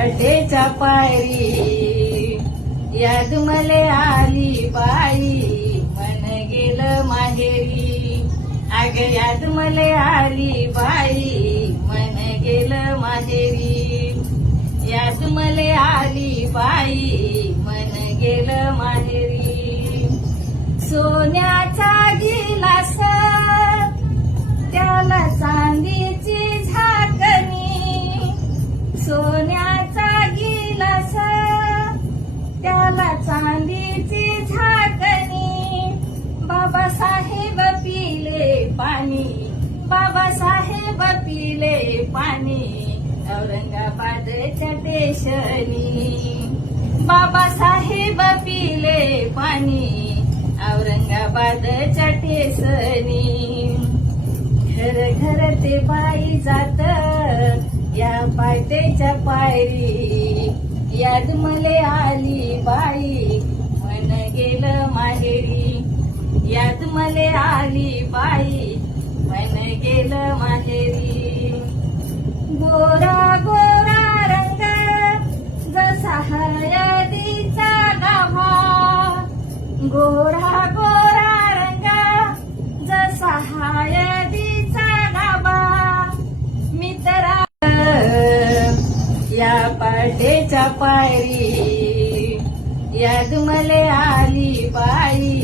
पाटेच्या पायरी याद मले आली बाई मन गेलं माहेरी. अग याद मले आली बाई मन गेलं माहेरी. याद मले आली बाई मन गेलं माहेरी. सोन्याचा गिलास त्याला चांदीची झाकणी. सोन्याचा गिलास त्याला चांदीची झाकणी. बाबासाहेब पिले पाणी. बाबासाहेब पिले पाणी औरंगाबादच्या स्टेशनी. बाबासाहेब पिले पाणी औरंगाबादच्या स्टेशनी. घर घर ते बाई जात या पाटेच्या पायरी. याद मले आली बाई मन गेलं माहेरी. याद मले आली बाई मन गेलं माहेरी. गोरा गोरा रंग जसा हळदीचा गाभा. गोरा गोरा रंग जसा हळदीचा गाभा. मित्रा या पाटेच्या पायरी याद मले आली बाई.